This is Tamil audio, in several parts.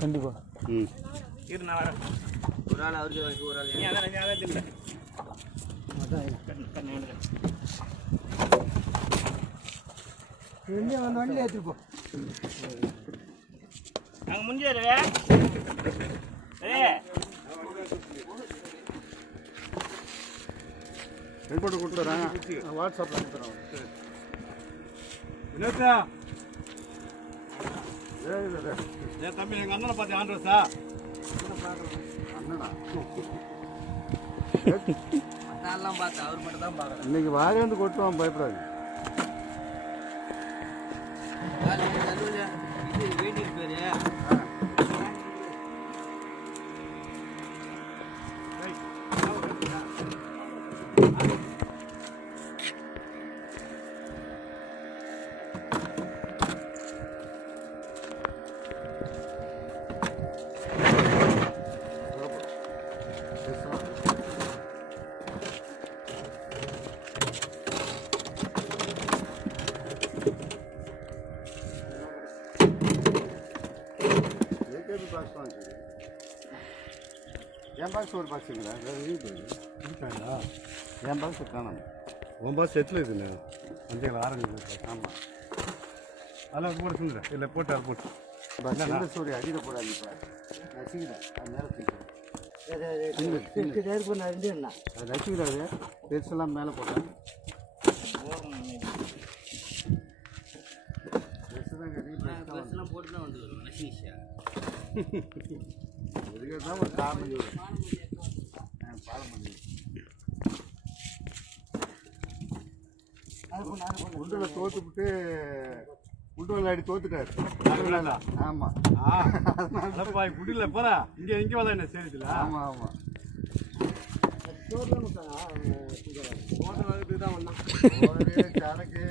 கண்டிப்பா இரு நான் வரேன். ஒரு ஆள் அவருக்கு ஒரு ஆள் அதான் தெரியல. வண்டி ஏற்றிப்போ அங்கே முடிஞ்சாரு போட்டு கொடுத்துறேன் வாட்ஸ்அப்பில் அனுப்புகிறேன். வினோத்தா ஏன் தம்பி எங்கள் அண்ணனை பார்த்து ஆண்ட்ரஸா அண்ணனா பார்த்தேன் அவர் மட்டும் தான் பார்க்குறேன். இன்னைக்கு வாரியாந்து கொட்டுவான் பயப்படாது. இது வேண்டியது பேரு என் பாக்ஸ் ஒரு பாக்ஸுங்களா இருக்காங்களா? என் பாக்ஸ் காணும். உன் பாக்ஸ் எட்டில் இருக்குண்ணே அஞ்சு ஆரஞ்சு. ஆமாம் அதெல்லாம் போட்டு சொல்லுறேன். இல்லை போட்டு அதை போட்டு சூரிய அடியில் போடாது. இப்போ நசிக்கிறேன் அது மேலே தூக்கிறேன். அது நசிக்கிறாரு பெருசெல்லாம் மேலே போட்டேன். பெருசுலாம் போட்டு தான் வந்து நசிஷா இதுக்கு தான் ஒரு காரணம் பாலம் குண்டில் தோத்துவிட்டு குண்டு அடி தோத்துட்டாரு. ஆமாம் குடியில் போறா இங்கே இங்கே வந்தா என்ன செய்யுதுல. ஆமாம் ஆமாம் சரக்கு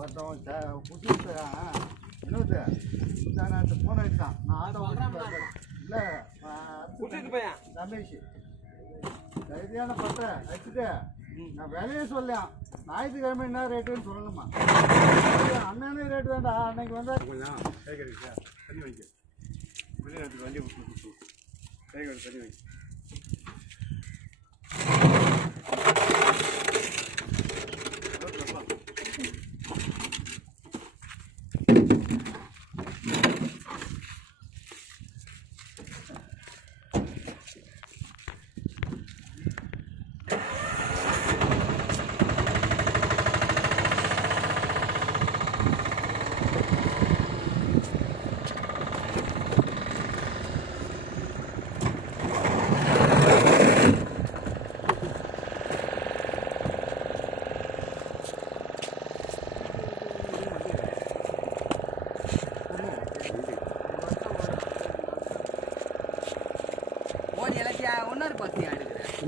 ஒருத்தவன் புதுசு இன்னொரு அந்த போன வச்சான். நான் ஆட்டோ இல்லை ரமேஷ் தைரியான பட்ட வச்சுட்டு நான் வேலையே சொல்லலாம். ஞாயிற்றுக்கிழமை என்ன ரேட்டுன்னு சொல்லணுமா? அண்ணனே ரேட்டு வேண்டா. அன்னைக்கு வந்து கொஞ்சம் தண்ணி வைக்க வெளியே வண்டி தண்ணி வைக்க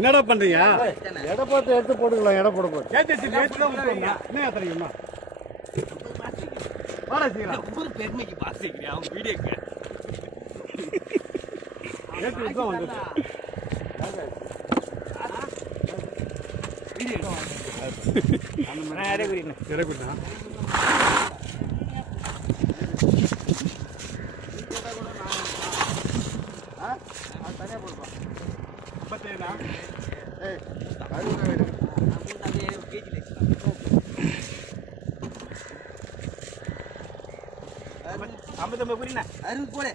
என்னடா பண்றீங்க? எடை பார்த்து எடுத்து போட்டுக்கலாம். எடை போட போட்டு என்ன தெரியுமா? பெருமைக்கு பாசிக்கிறேன் அவங்க வீடியோக்கு தனியாக போடுவான். ஐம்பத்தொம்பது புரியுண்ணா 60 போடு.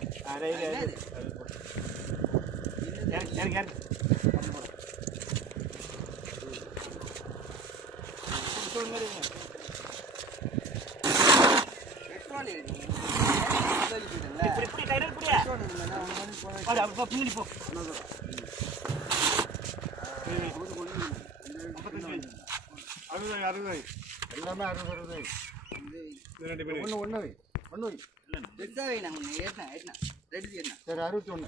பின்னாடி போ. 60 எல்லாமே 60 ஒன்று சரி 61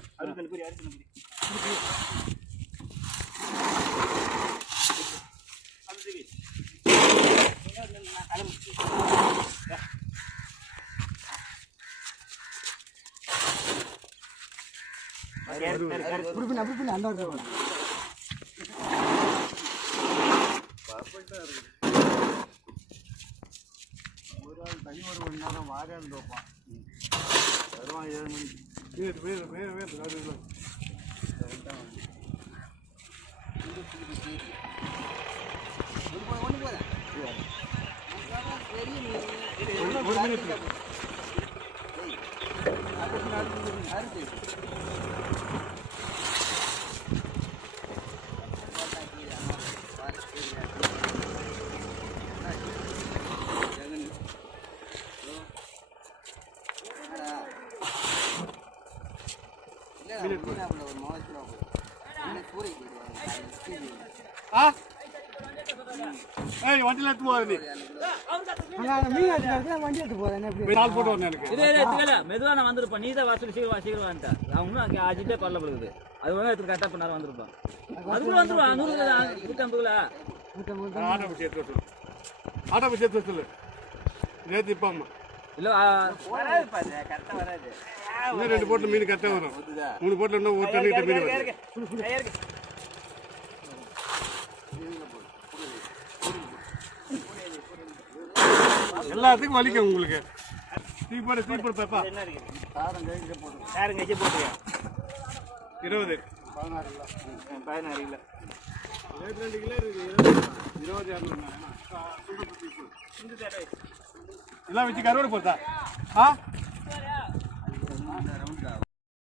அந்த ஒரு ஆள் தனி ஒரு மணி நேரம் வாரியாந்து வைப்பான் வருவான் 7 மணிக்கு வண்டியில் எடுத்து போவாரு மீன் ஆச்சுனா வண்டி எடுத்து போறேன் எப்படி நாள் போட்டு வரணும் எனக்கு மெதுவா நான் வந்திருப்பேன் நீ தான் வாசல் சீக்கிரம் வந்துட்டா அவங்க அங்கே ஆஜிட்டே பரல பழுகுது அது வந்து எடுத்து கரெக்டாக பண்ணாரு வந்திருப்பான் அதுக்குள்ள வந்துருவான் 150 ஆட்டோ சேர்த்து சொல்லு ஆட்டோ சேர்த்து சொல்லு நேற்று இப்போ இல்லை கரெக்டாக வராது இன்னும் 2 போட்டில் மீன் கரெக்டாக வரும் 3 போட்டில் இன்னும் ஒரு டன்னுக்கிட்ட மீன் வரும் எல்லாத்துக்கும் வலிக்கும் உங்களுக்கு சீப்போடு பாப்பா சாரம் கைக்கு போட்டு 20 16 கிலோ 2 கிலோ இருக்கு 20 எல்லாம் வச்சு கருவாடு போட்டா